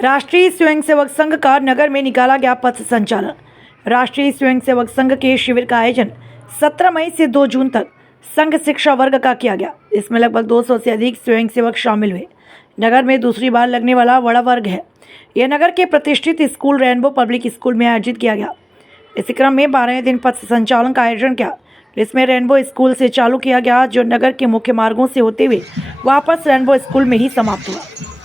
राष्ट्रीय स्वयंसेवक संघ का नगर में निकाला गया पथ संचालन। राष्ट्रीय स्वयंसेवक संघ के शिविर का आयोजन 17 मई से 2 जून तक संघ शिक्षा वर्ग का किया गया। इसमें लगभग 200 से अधिक स्वयंसेवक शामिल हुए। नगर में दूसरी बार लगने वाला बड़ा वर्ग है। यह नगर के प्रतिष्ठित स्कूल रेनबो पब्लिक स्कूल में आयोजित किया गया। इसी क्रम में 12 दिन पथ संचालन का आयोजन किया। इसमें रेनबो स्कूल से चालू किया गया, जो नगर के मुख्य मार्गों से होते हुए वापस रेनबो स्कूल में ही समाप्त हुआ।